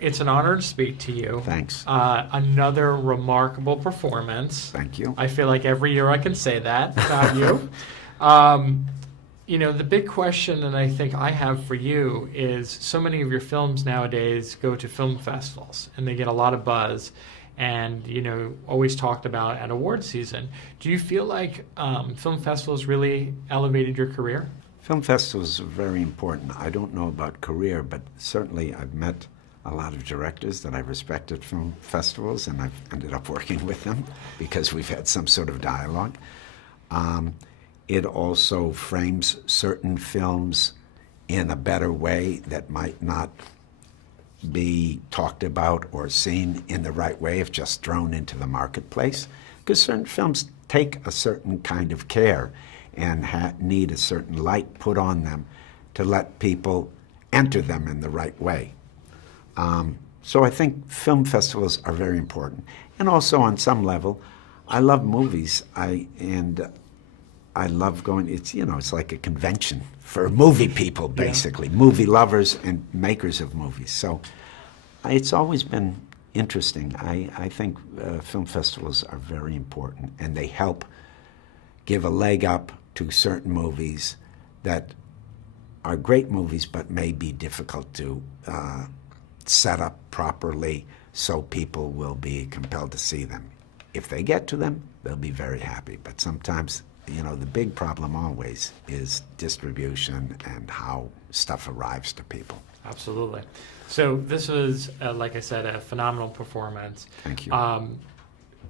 it's an honor to speak to you. Thanks. Another remarkable performance. Thank you. I feel like every year I can say that about you. The big question that I think I have for you is so many of your films nowadays go to film festivals and they get a lot of buzz and, always talked about at award season. Do you feel like film festivals really elevated your career? Film festivals are very important. I don't know about career, but certainly I've met a lot of directors that I respect at film festivals, and I've ended up working with them because we've had some sort of dialogue. It also frames certain films in a better way that might not be talked about or seen in the right way if just thrown into the marketplace. Because certain films take a certain kind of care and need a certain light put on them to let people enter them in the right way. So I think film festivals are very important. And also on some level, I love movies. I love going, it's like a convention for movie people, basically, movie lovers and makers of movies. So it's always been interesting. I think film festivals are very important, and they help give a leg up to certain movies that are great movies but may be difficult to set up properly so people will be compelled to see them. If they get to them, they'll be very happy. But sometimes, the big problem always is distribution and how stuff arrives to people. Absolutely. So this was, like I said, a phenomenal performance. Thank you.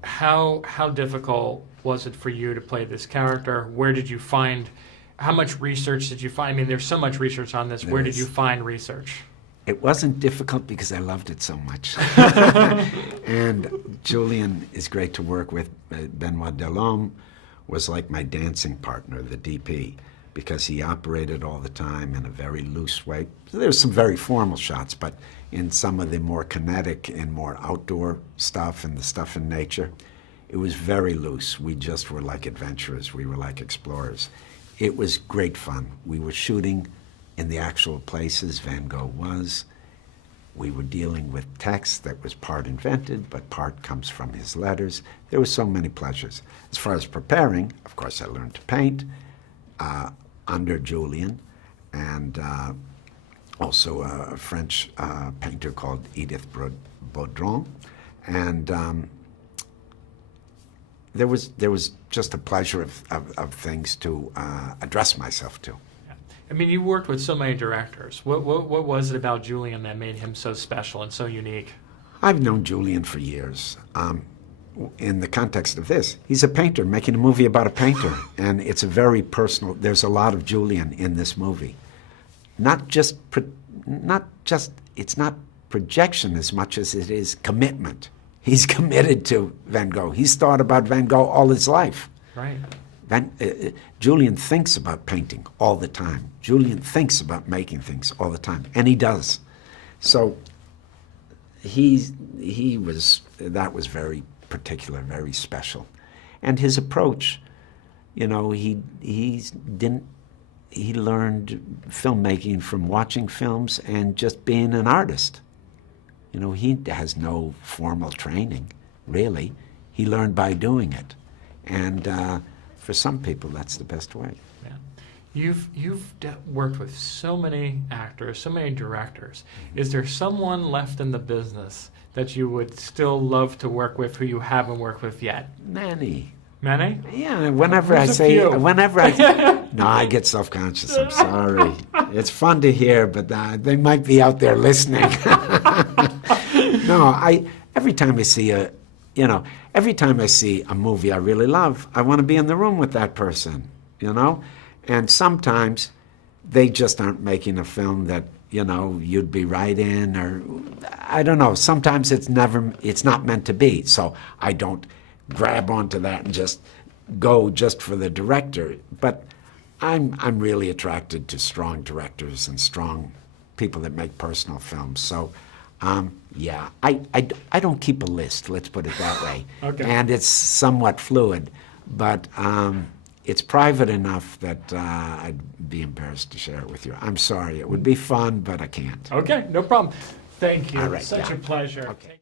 How difficult was it for you to play this character? Where did you find, how much research did you find? I mean, there's so much research on this. Where did you find research? It wasn't difficult because I loved it so much. And Julian is great to work with. Benoit Delhomme was like my dancing partner, the DP, because he operated all the time in a very loose way. There's some very formal shots, but in some of the more kinetic and more outdoor stuff and the stuff in nature, it was very loose. We just were like adventurers. We were like explorers. It was great fun. We were shooting in the actual places Van Gogh was. We were dealing with text that was part invented, but part comes from his letters. There were so many pleasures. As far as preparing, of course, I learned to paint under Julian, and also a French painter called Edith Baudron. And there was just a pleasure of things to address myself to. I mean, you worked with so many directors. What was it about Julian that made him so special and so unique? I've known Julian for years. In the context of this, he's a painter making a movie about a painter, and it's a very personal. There's a lot of Julian in this movie. It's not projection as much as it is commitment. He's committed to Van Gogh. He's thought about Van Gogh all his life. Right. Julian thinks about painting all the time. Julian thinks about making things all the time, and he does. So that was very particular, very special. And his approach, he learned filmmaking from watching films and just being an artist. He has no formal training, really. He learned by doing it. And for some people, that's the best way. Yeah. You've worked with so many actors, so many directors. Is there someone left in the business that you would still love to work with who you haven't worked with yet? Many. Many? Yeah, whenever I no, I get self-conscious, I'm sorry. It's fun to hear, but they might be out there listening. No, every time I see a movie I really love, I want to be in the room with that person, And sometimes they just aren't making a film that, you'd be right in, or I don't know. Sometimes it's not meant to be. So I don't grab onto that and just go just for the director. But I'm really attracted to strong directors and strong people that make personal films. So yeah, I don't keep a list, let's put it that way. Okay. And it's somewhat fluid, but it's private enough that I'd be embarrassed to share it with you. I'm sorry. It would be fun, but I can't. Okay, no problem. Thank you. All right, Such yeah. a pleasure. Okay.